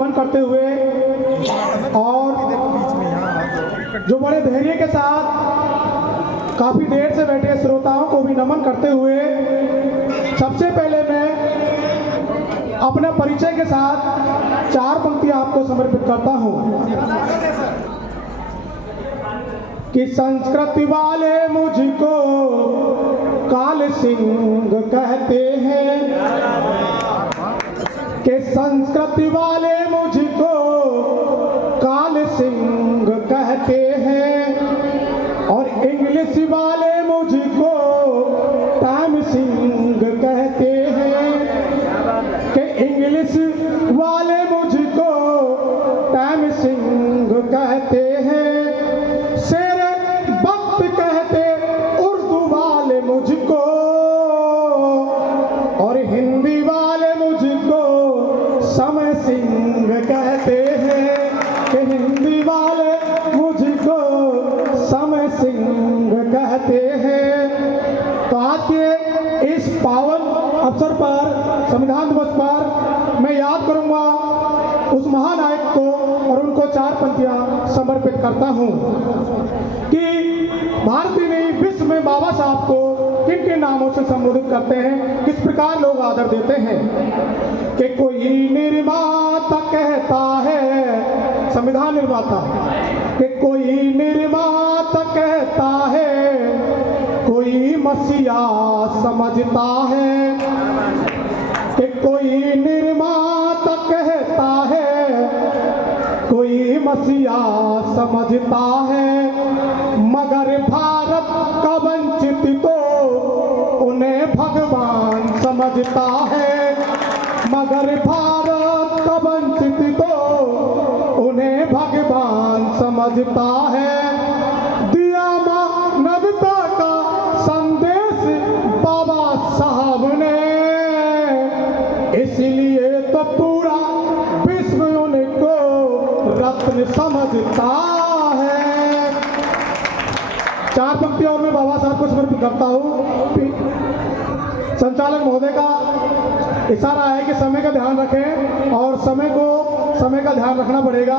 नमन करते हुए और जो बड़े धैर्य के साथ काफ़ी देर से बैठे श्रोताओं को भी नमन करते हुए सबसे पहले मैं अपने परिचय के साथ 4 पंक्तियां आपको समर्पित करता हूं कि संस्कृति वाले मुझको काल सिंह कहते हैं, कि संस्कृति वाले मुझको काल सिंह कहते हैं और इंग्लिश वाले मुझको टाइम सिंह कहते हैं, कि इंग्लिश वाले मुझको टाइम सिंह कहते हैं, शेर वक्त कहते उर्दू वाले मुझको और हिंदी वाले मुझको समय सिंह कहते हैं, कि हिंदी वाले मुझको समय सिंह कहते हैं। तो आज के इस पावन अवसर पर, संविधान दिवस पर मैं याद करूंगा उस महानायक को और उनको 4 पंक्तियां समर्पित करता हूं कि भारत ही नहीं विश्व में बाबा साहब को किन किन नामों से संबोधित करते हैं, किस प्रकार लोग आदर देते हैं। कि कोई निर्माता कहता है, संविधान निर्माता, कि कोई निर्माता कहता है, कोई मसीहा समझता है, कि कोई निर्माता कहता है, कोई मसीहा समझता है, मगर भारत का वंचित तो उन्हें भगवान समझता है, मगर भारत का वंचित तो उन्हें भगवान समझता है। दिया मानवता का संदेश बाबा साहब ने, इसलिए तो पूरा विश्व उनको रत्न समझता है। 4 पंक्तियों में बाबा साहब को समर्पित करता हूँ। संचालक महोदय का इशारा है कि समय का ध्यान रखें और समय का ध्यान रखना पड़ेगा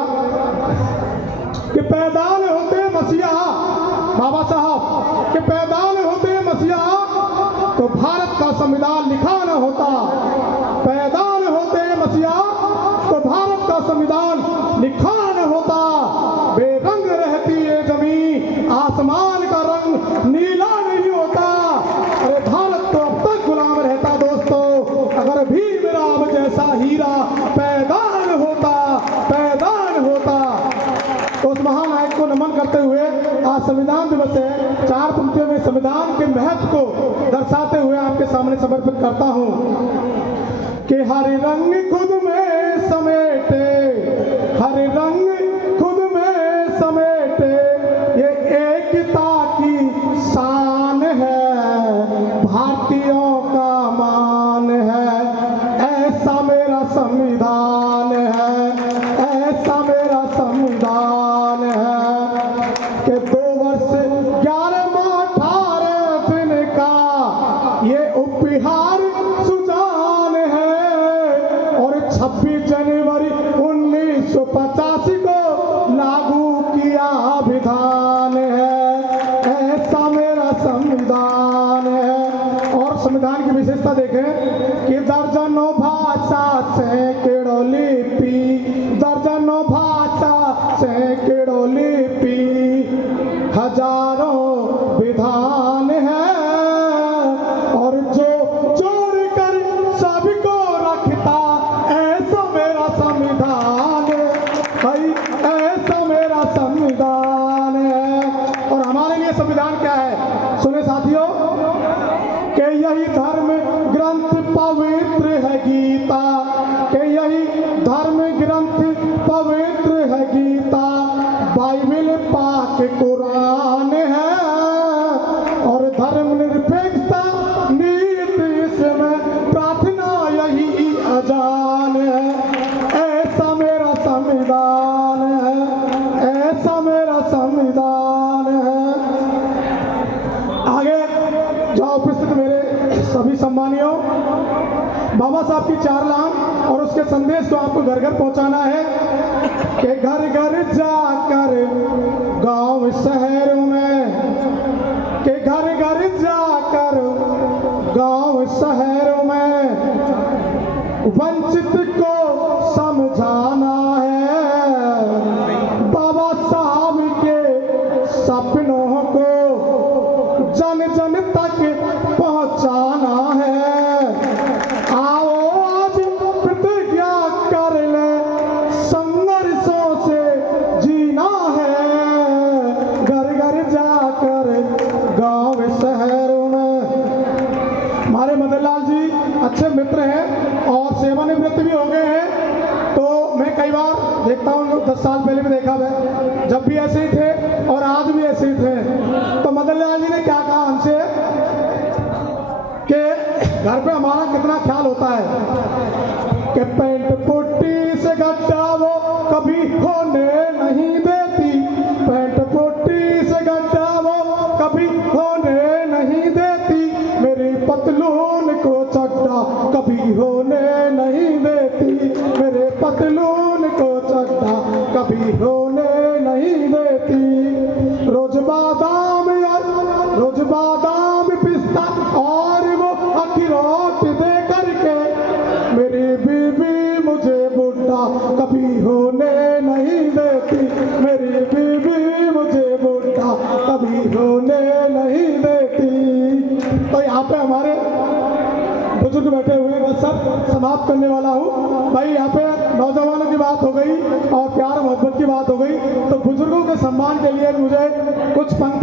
कि पैदान होते मसीहा बाबा साहब, कि पैदान होते मसीहा तो भारत का संविधान लिखा न होता, पैदान होते मसीहा तो भारत का संविधान लिखा न होता, बेरंग रहती है जमीन आसमान का रंग नीला नहीं होता। अरे भारत तो अब तक गुलाम रहता दोस्तों, अगर भी मेरा अब जैसा हीरा पैदान होता, पैदान होता। तो उस महानायक को नमन करते हुए आज संविधान दिवस है, 4 पंक्तियों में संविधान के महत्व को दर्शाते हुए आपके सामने समर्पित करता हूं कि हर रंग खुद में समेटे, हर रंग खुद में समेटे, ये एकता की शान है, भारतीयों का मान है, ऐसा मेरा संविधान है, ऐसा मेरा संविधान है, कि 2 वर्ष 11 माह 18 दिन का ये उपहार सुजान है और 26 जनवरी 1985 को लागू किया विधान है, ऐसा मेरा संविधान है। और संविधान की विशेषता देखें कि दर्जनों भाषा सैकड़ों लिपि, दर्जनों भाषा सैकड़ों लिपि, हजारों विधान है और जो जोड़ कर सबको रखता, ऐसा मेरा संविधान है, ऐसा मेरा संविधान है। और हमारे लिए संविधान क्या है सुने साथियों, कि यही धर्म ग्रंथ पवित्र है गीता, कि यही धर्म ग्रंथ पवित्र है गीता, बाइबिल पाक कुरान है और धर्म निरपेक्षता नीति इसमें प्रार्थना यही अजान है, ऐसा मेरा संविधान है, ऐसा मेरा संविधान है। आगे जो उपस्थित मेरे सभी सम्मानियों, बाबा साहब की 4 लाइन और उसके संदेश को आपको घर घर पहुंचाना है कि घर घर जाकर गांव शहर में, कि घर घर जाकर गांव शहर में वंचित को समझाना है, बाबा साहब के सपनों को जन जन तक पहुंचाना है। आओ आज प्रतिज्ञा कर ले, संघर्षों से जीना है, घर घर जाकर गांव शहर में। हमारे मदनलाल जी अच्छे मित्र हैं और सेवानिवृत्त भी हो गए हैं, तो मैं कई बार देखता हूँ, 10 साल पहले भी देखा मैं, जब भी ऐसे ही थे और आज भी ऐसे ही थे। तो मदनलाल जी ने क्या कहा हमसे कि घर पे हमारा कितना ख्याल होता है कि पैंट पुट्टी से गड्ढा वो कभी होने नहीं देती, पैंट पुट्टी से गड्ढा वो कभी होने नहीं देती, मेरी पतलून को चड्ढा कभी होने नहीं देती, मेरे पतलून को चड्ढा कभी होने नहीं देती। रोज बादाम पिस्ता और वो अखरोट दे करके मेरी बीबी मुझे बुढ़ा कभी होने नहीं देती, मेरी बीबी मुझे बुढ़ा कभी होने नहीं देती। तो यहाँ पे हमारे बुजुर्ग बैठे हुए, बस सब समाप्त करने वाला हूँ भाई। यहाँ पे नौजवानों की बात हो गई और प्यार मोहब्बत की बात हो गई, तो बुजुर्गों के सम्मान के लिए मुझे कुछ पंक्ति